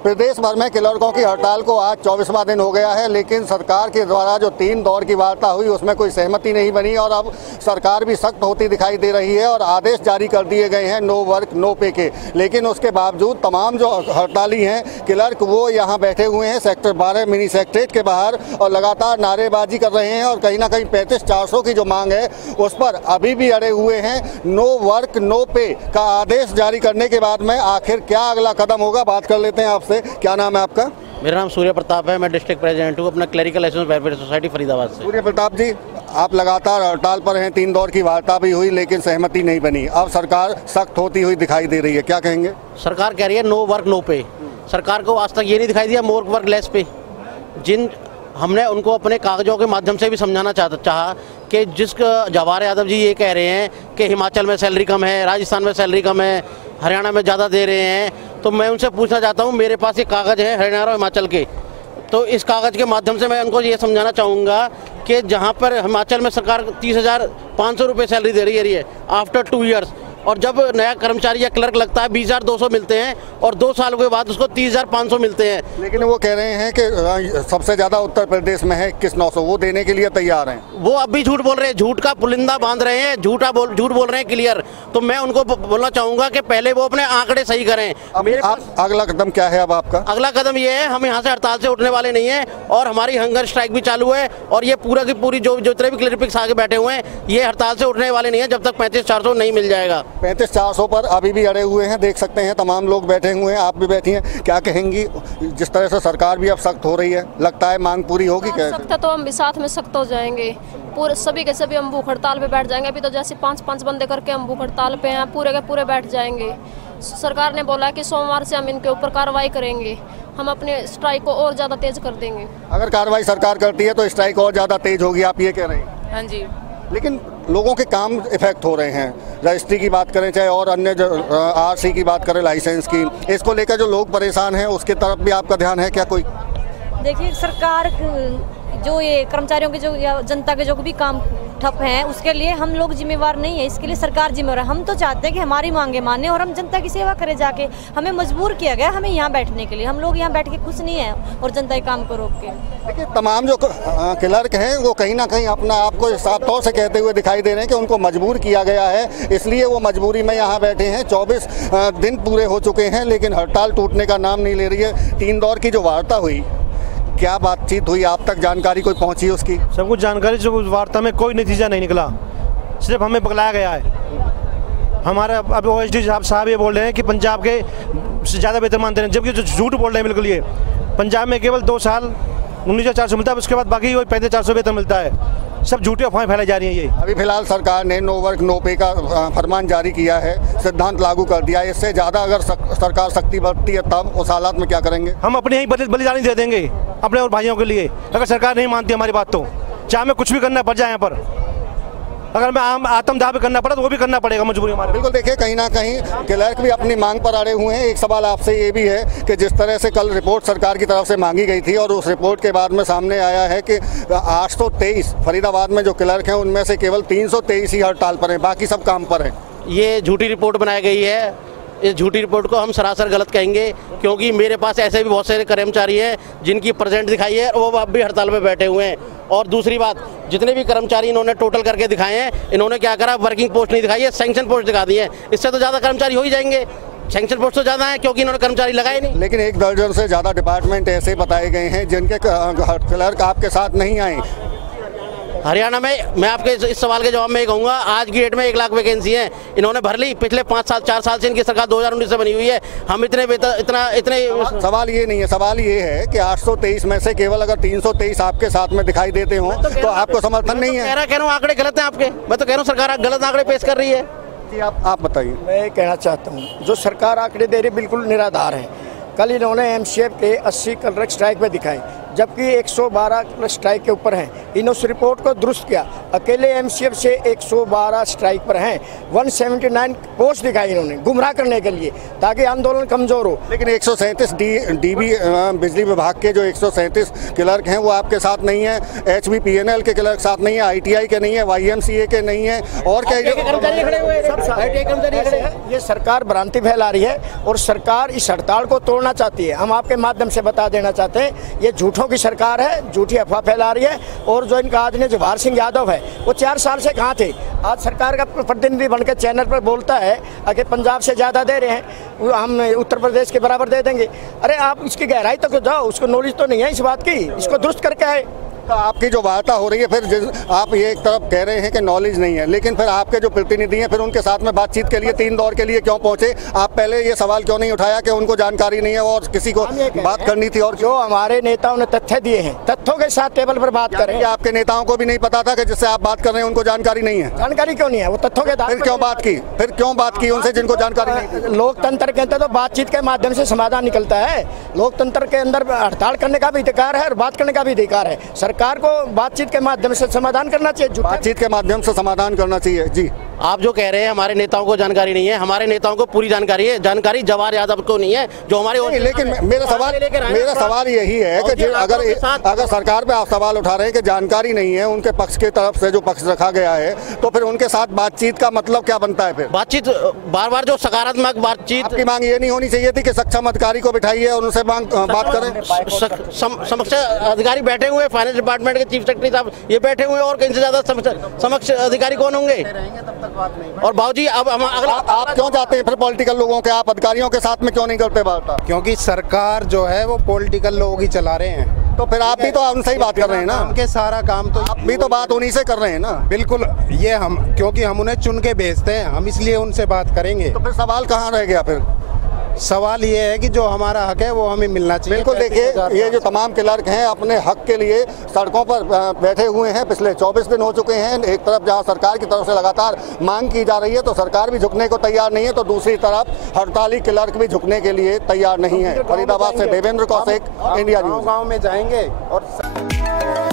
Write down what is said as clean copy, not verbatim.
प्रदेश भर में क्लर्कों की हड़ताल को आज 24वां दिन हो गया है, लेकिन सरकार के द्वारा जो 3 दौर की वार्ता हुई उसमें कोई सहमति नहीं बनी और अब सरकार भी सख्त होती दिखाई दे रही है और आदेश जारी कर दिए गए हैं नो वर्क नो पे के। लेकिन उसके बावजूद तमाम जो हड़ताली हैं क्लर्क वो यहाँ बैठे हुए हैं सेक्टर 12 मिनी सेक्रेटरीट के बाहर और लगातार नारेबाजी कर रहे हैं और कहीं ना कहीं 35-400 की जो मांग है उस पर अभी भी अड़े हुए हैं। नो वर्क नो पे का आदेश जारी करने के बाद में आखिर क्या अगला कदम होगा, बात कर लेते हैं आपसे। क्या नाम है आपका? मेरा नाम सूर्य प्रताप है, मैं डिस्ट्रिक्ट प्रेसिडेंट हूँ अपना clerical association welfare society Faridabad से। सूर्य प्रताप जी, आप लगातार हड़ताल पर हैं, 3 दौर की वार्ता भी हुई लेकिन सहमति नहीं बनी, अब सरकार सख्त होती हुई दिखाई दे रही है, क्या कहेंगे? सरकार कह रही है नो वर्क नो पे। सरकार को आज तक ये नहीं दिखाई दिया मोर वर्क लेस पे। हमने उनको अपने कागजों के माध्यम से भी समझाना चाहा कि जिस जवाहर यादव जी ये कह रहे हैं कि हिमाचल में सैलरी कम है, राजस्थान में सैलरी कम है, हरियाणा में ज़्यादा दे रहे हैं, तो मैं उनसे पूछना चाहता हूँ, मेरे पास ये कागज़ है हरियाणा और हिमाचल के, तो इस कागज़ के माध्यम से मैं उनको ये समझाना चाहूँगा कि जहाँ पर हिमाचल में सरकार 30,500 रुपये सैलरी दे रही है आफ्टर 2 ईयर्स, और जब नया कर्मचारी या क्लर्क लगता है 20,200 मिलते हैं और 2 साल के बाद उसको 30,500 मिलते हैं। लेकिन वो कह रहे हैं कि सबसे ज़्यादा उत्तर प्रदेश में है 21,900, वो देने के लिए तैयार हैं। वो अब भी झूठ बोल रहे हैं, झूठ का पुलिंदा बांध रहे हैं, झूठ बोल रहे हैं क्लियर। तो मैं उनको बोलना चाहूँगा कि पहले वो अपने आंकड़े सही करें। अगला कदम क्या है अब आपका? अगला कदम ये है, हम यहाँ से हड़ताल से उठने वाले नहीं हैं और हमारी हंगर स्ट्राइक भी चालू है और ये पूरा की पूरी जो जितने भी क्लर्क्स आगे बैठे हुए हैं ये हड़ताल से उठने वाले नहीं है जब तक 35,400 नहीं मिल जाएगा। 35,400 पर अभी भी अड़े हुए हैं, देख सकते हैं तमाम लोग बैठे हुए हैं, आप भी बैठी हैं, क्या कहेंगी? जिस तरह से सरकार भी अब सख्त हो रही है, लगता है मांग पूरी होगी क्या? सख्त तो हम भी साथ में सख्त हो जाएंगे, पूरे सभी के सभी हम भूख हड़ताल पे बैठ जाएंगे। अभी तो जैसे 5-5 बंदे करके हम भूख हड़ताल पे हैं, पूरे के पूरे बैठ जाएंगे। सरकार ने बोला कि सोमवार से हम इनके ऊपर कार्रवाई करेंगे, हम अपने स्ट्राइक को और ज़्यादा तेज कर देंगे। अगर कार्रवाई सरकार करती है तो स्ट्राइक और ज़्यादा तेज होगी, आप ये कह रहे हैं? हाँ जी। लेकिन लोगों के काम इफेक्ट हो रहे हैं, रजिस्ट्री की बात करें चाहे और अन्य जो आरसी की बात करें, लाइसेंस की, इसको लेकर जो लोग परेशान हैं उसकी तरफ भी आपका ध्यान है क्या? कोई देखिए, सरकार जो ये कर्मचारियों के जो या जनता के जो भी काम ठप हैं उसके लिए हम लोग जिम्मेवार नहीं है, इसके लिए सरकार जिम्मेवार है। हम तो चाहते हैं कि हमारी मांगे माने और हम जनता की सेवा करें जाके। हमें मजबूर किया गया हमें यहाँ बैठने के लिए, हम लोग यहाँ बैठ के खुश नहीं है और जनता के काम को रोक के। देखिए, तमाम जो क्लर्क हैं वो कहीं ना कहीं अपना आपको साफ तौर से कहते हुए दिखाई दे रहे हैं कि उनको मजबूर किया गया है, इसलिए वो मजबूरी में यहाँ बैठे हैं। 24 दिन पूरे हो चुके हैं लेकिन हड़ताल टूटने का नाम नहीं ले रही है। 3 दौर की जो वार्ता हुई, क्या बातचीत हुई, आप तक जानकारी कोई पहुंची उसकी? सब कुछ जानकारी, जो वार्ता में कोई नतीजा नहीं निकला, सिर्फ हमें पकड़ाया गया है। हमारे अब OSD साहब ये बोल रहे हैं कि पंजाब के ज़्यादा वेतन मानते हैं, जबकि जो झूठ बोल रहे हैं बिल्कुल। ये पंजाब में केवल 2 साल 19,400 मिलता है, उसके बाद बाकी वही 35,400 वेतन मिलता है। सब झूठी अफवाहें फैलाई जा रही हैं। ये अभी फिलहाल सरकार ने नो वर्क नो पे का फरमान जारी किया है, सिद्धांत लागू कर दिया है। इससे ज़्यादा अगर सरकार सख्ती बरतती है तब उस हालात में क्या करेंगे? हम अपने ही बलिदानी दे देंगे अपने और भाइयों के लिए, अगर सरकार नहीं मानती हमारी बात तो। चाहे हमें कुछ भी करना पड़ जाए यहाँ पर, अगर हमें आत्मदाह भी करना पड़ा तो वो भी करना पड़ेगा, मजबूरी हमारी। बिल्कुल, देखिए कहीं ना कहीं क्लर्क भी अपनी मांग पर अड़े हुए हैं। एक सवाल आपसे ये भी है कि जिस तरह से कल रिपोर्ट सरकार की तरफ से मांगी गई थी और उस रिपोर्ट के बाद में सामने आया है कि 823 फरीदाबाद में जो क्लर्क हैं उनमें से केवल 323 ही हड़ताल पर हैं, बाकी सब काम पर हैं। ये झूठी रिपोर्ट बनाई गई है। इस झूठी रिपोर्ट को हम सरासर गलत कहेंगे, क्योंकि मेरे पास ऐसे भी बहुत सारे कर्मचारी हैं जिनकी प्रेजेंट दिखाई है और वो अब भी हड़ताल पे बैठे हुए हैं। और दूसरी बात, जितने भी कर्मचारी इन्होंने टोटल करके दिखाए हैं, इन्होंने क्या करा, वर्किंग पोस्ट नहीं दिखाई है, सैंक्शन पोस्ट दिखा दी है। इससे तो ज़्यादा कर्मचारी हो ही जाएंगे, सैंक्शन पोस्ट तो ज़्यादा है क्योंकि इन्होंने कर्मचारी लगाए नहीं। लेकिन 1 दर्जन से ज़्यादा डिपार्टमेंट ऐसे बताए गए हैं जिनके क्लर्क आपके साथ नहीं आए। हरियाणा में मैं आपके इस सवाल के जवाब में ये कहूँगा, आज की डेट में 1 लाख वैकेंसी हैं, इन्होंने भर ली। पिछले 5-4 साल से इनकी सरकार 2019 से बनी हुई है। हम इतने सवाल ये नहीं है, सवाल ये है कि 823 में से केवल अगर 323 आपके साथ में दिखाई देते हो तो आपको समर्थन नहीं है? कह रहा हूँ आंकड़े गलत हैं आपके, मैं तो कह रहा हूँ सरकार गलत आंकड़े पेश कर रही है। जी आप बताइए। मैं कहना चाहता हूँ, जो सरकार आंकड़े दे रही बिल्कुल निराधार है। कल इन्होंने MCF के 80 क्लर्क स्ट्राइक पे दिखाए, जबकि 112 स्ट्राइक के ऊपर हैं। इन्होंने उस रिपोर्ट को दुरुस्त किया। अकेले एमसीएफ से 112 स्ट्राइक पर हैं। 179 पोस्ट दिखाई इन्होंने गुमराह करने के लिए, ताकि आंदोलन कमजोर हो। लेकिन 137 डीबी बिजली विभाग के जो 137 क्लर्क हैं वो आपके साथ नहीं है, HBPNL के क्लर्क साथ नहीं है, ITI के नहीं है, YMCA के नहीं है, और क्या ये सरकार भ्रांति फैला रही है और सरकार इस हड़ताल को तोड़ना चाहती है। हम आपके माध्यम से बता देना चाहते हैं, ये झूठों की सरकार है, झूठी अफवाह फैला रही है। और जो इनका आदमी जवाहर सिंह यादव है, वो 4 साल से कहाँ थे? आज सरकार का प्रतिनिधि बनकर चैनल पर बोलता है कि पंजाब से ज़्यादा दे रहे हैं, हम उत्तर प्रदेश के बराबर दे देंगे। अरे आप इसकी गहराई तक तो जाओ, उसको नॉलेज तो नहीं है इस बात की, इसको दुरुस्त करके आए। तो आपकी जो वार्ता हो रही है, फिर आप ये एक तरफ कह रहे हैं कि नॉलेज नहीं है, लेकिन फिर आपके जो प्रतिनिधि हैं फिर उनके साथ में बातचीत के लिए 3 दौर के लिए क्यों पहुंचे? आप पहले ये सवाल क्यों नहीं उठाया कि उनको जानकारी नहीं है और किसी को बात करनी थी? और जो हमारे नेताओं ने तथ्य दिए हैं, तथ्यों के साथ टेबल पर बात करें। आपके नेताओं को भी नहीं पता था कि जिससे आप बात कर रहे हैं उनको जानकारी नहीं है? जानकारी क्यों नहीं है? वो तथ्यों के फिर क्यों बात की? फिर क्यों बात की उनसे जिनको जानकारी नहीं? लोकतंत्र के अंदर तो बातचीत के माध्यम से समाधान निकलता है। लोकतंत्र के अंदर हड़ताल करने का भी अधिकार है और बात करने का भी अधिकार है। सरकार को बातचीत के माध्यम से समाधान करना चाहिए। बातचीत के माध्यम से समाधान करना चाहिए। जी, आप जो कह रहे हैं हमारे नेताओं को जानकारी नहीं है, हमारे नेताओं को पूरी जानकारी है। जानकारी जवाहर यादव को नहीं है जो हमारे। लेकिन मेरा सवाल यही है कि अगर सरकार पे आप सवाल उठा रहे हैं कि जानकारी नहीं है उनके पक्ष की तरफ से, जो पक्ष रखा गया है, तो फिर उनके साथ बातचीत का मतलब क्या बनता है? फिर बातचीत बार-बार जो सकारात्मक बातचीत। आपकी मांग ये नहीं होनी चाहिए थी कि सक्षम अधिकारी को बिठाइए और उनसे बात करें? समक्ष अधिकारी बैठे हुए, फाइनेंस डिपार्टमेंट के चीफ सेक्रेटरी साहब ये बैठे हुए, और इनसे ज्यादा समक्ष अधिकारी कौन होंगे? और बाबूजी अब हम अगला आप क्यों जाते हैं फिर पॉलिटिकल लोगों के? आप अधिकारियों के साथ में क्यों नहीं करते बात? क्योंकि सरकार जो है वो पॉलिटिकल लोग ही चला रहे हैं। तो फिर आप भी तो उनसे ही बात कर रहे हैं ना? उनके सारा काम तो आप भी तो बात उन्हीं से कर रहे हैं ना? बिल्कुल, ये हम क्योंकि हम उन्हें चुन के भेजते हैं, हम इसलिए उनसे बात करेंगे। तो फिर सवाल कहाँ रह गया? फिर सवाल ये है कि जो हमारा हक है वो हमें मिलना चाहिए। बिल्कुल, देखिए ये जो तमाम क्लर्क हैं अपने हक के लिए सड़कों पर बैठे हुए हैं। पिछले 24 दिन हो चुके हैं। एक तरफ जहां सरकार की तरफ से लगातार मांग की जा रही है तो सरकार भी झुकने को तैयार नहीं है, तो दूसरी तरफ हड़ताली क्लर्क भी झुकने के लिए तैयार नहीं है। फरीदाबाद से देवेंद्र कौशिक, इंडिया न्यूज़। गाँव में जाएंगे और